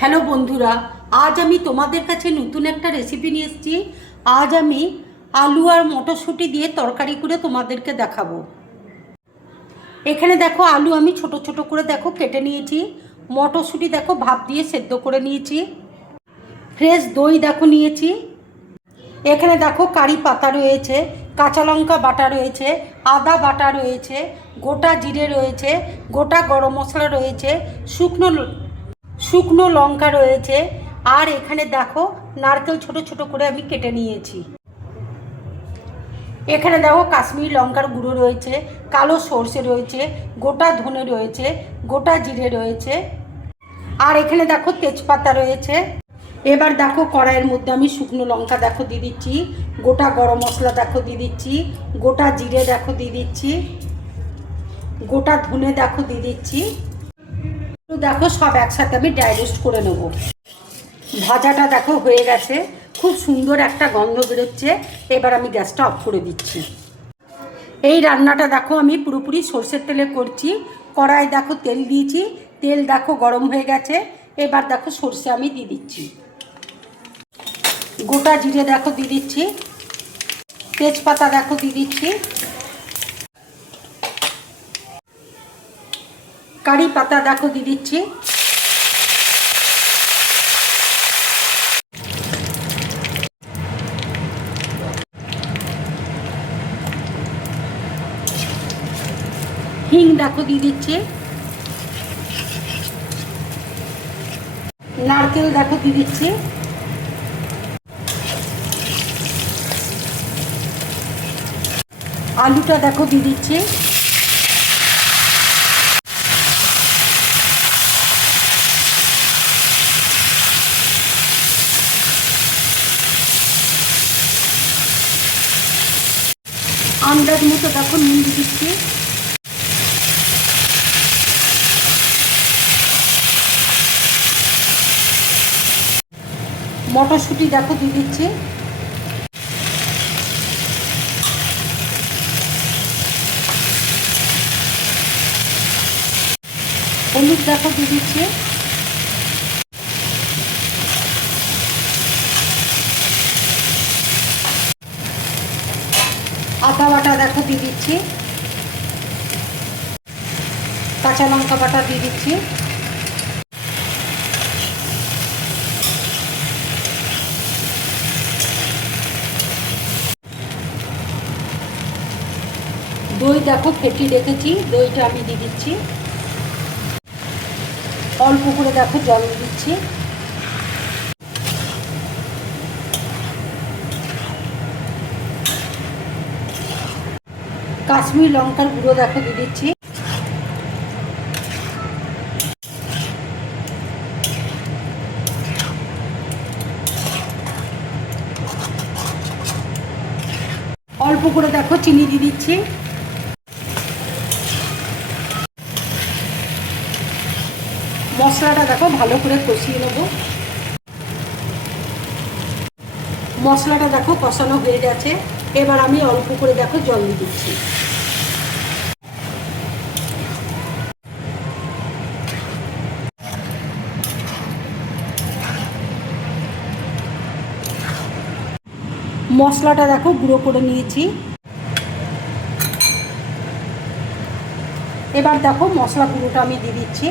Hello বন্ধুরা, আজ আমি তোমাদের কাছে নতুন একটা রেসিপি নিয়ে এসেছি। আজ আমি আলু আর মটরশুঁটি দিয়ে তরকারি করে তোমাদেরকে দেখাবো। এখানে দেখো আলু আমি ছোট ছোট করে দেখো কেটে নিয়েছি। মটরশুঁটি দেখো ভাপ দিয়ে সেদ্ধ করে নিয়েছি। ফ্রেশ দই দেখো নিয়েছি। এখানে দেখো কারি পাতা রয়েছে, কাঁচা লঙ্কা বাটা রয়েছে, আদা বাটা রয়েছে, গোটা জিরে রয়েছে, গোটা গরম মশলা রয়েছে, শুকনো লঙ্কা রয়েছে। আর এখানে দেখো নারকেল ছোট ছোট করে আমি কেটে নিয়েছি। এখানে দেখো কাশ্মীরি লঙ্কার গুঁড়ো রয়েছে, কালো সর্ষে রয়েছে, গোটা ধনে রয়েছে, গোটা জিরে রয়েছে। আর এখানে দেখো তেজপাতা রয়েছে। এবার দেখো কড়াইয়ের মধ্যে আমি শুকনো লঙ্কা দেখো দিয়ে দিচ্ছি, গোটা গরম মশলা দেখো দিয়ে দিচ্ছি, গোটা জিরে দেখো দিয়ে দিচ্ছি, গোটা ধনে দেখো দিয়ে দিচ্ছি। দেখো সব একসাথে আমি ড্রাই রোস্ট করে নেব। ভাজাটা দেখো হয়ে গেছে, খুব সুন্দর একটা গন্ধ বেরোচ্ছে। এবার আমি গ্যাসটা অফ করে দিচ্ছি। এই রান্নাটা দেখো আমি পুরোপুরি সর্ষের তেলে করছি। কড়াই দেখো তেল দিয়েছি, তেল দেখো গরম হয়ে গেছে। এবার দেখো সর্ষে আমি দিয়ে দিচ্ছি, গোটা জিরে দেখো দিয়ে দিচ্ছি, তেজপাতা দেখো দিয়ে দিচ্ছি, কারি পাতা দেখো দিয়ে দিচ্ছি, হিং দেখো দিয়ে দিচ্ছি, নারকেল দেখো দিয়ে দিচ্ছি, আলুটা দেখো দিয়ে দিচ্ছি, আন্দাজ মতো দেখো নুন দিয়ে দিচ্ছি, মটরশুঁটি দেখো দিয়ে দিচ্ছি, হলুদ দেখো দিয়ে দিচ্ছি, আদা বাটা দেখো দিয়ে দিচ্ছি, কাঁচা লঙ্কা বাটা দিয়ে দিচ্ছি, দই দেখো ফেটিয়ে রেখেছি, দইটা আমি দিয়ে দিচ্ছি, অল্প করে দেখো জল দিচ্ছি, কাশ্মীরি লঙ্কার গুঁড়ো দেখো দিয়ে দিচ্ছি, অল্প করে দেখো চিনি দিয়ে দিচ্ছি, মশলাটা দেখো ভালো করে কষিয়ে নেব। মশলাটা দেখো কষানো হয়ে গেছে। এবার আমি অল্প করে দেখো জল দিয়ে দিচ্ছি। মশলাটা দেখো গুঁড়ো করে নিয়েছি। এবার দেখো মশলা গুঁড়োটা আমি দিয়ে দিচ্ছি।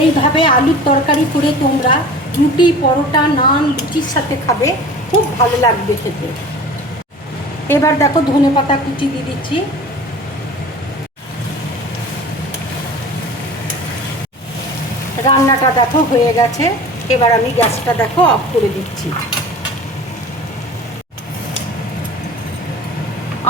এইভাবে আলুর তরকারি করে তোমরা রুটি, পরোটা, নান, লুচির সাথে খাবে, খুব ভালো লাগবে খেতে। এবার দেখো ধনেপাতা কুচি দিয়ে দিচ্ছি। রান্নাটা দেখো হয়ে গেছে। এবার আমি গ্যাসটা দেখো অফ করে দিচ্ছি।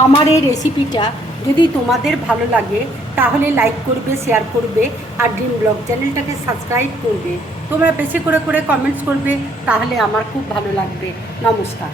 আমার এই রেসিপিটা যদি তোমাদের ভালো লাগে তাহলে লাইক করবে, শেয়ার করবে আর ড্রিম ব্লগ চ্যানেলটাকে সাবস্ক্রাইব করবে। তোমরা বেশি করে কমেন্টস করবে, তাহলে আমার খুব ভালো লাগবে। নমস্কার।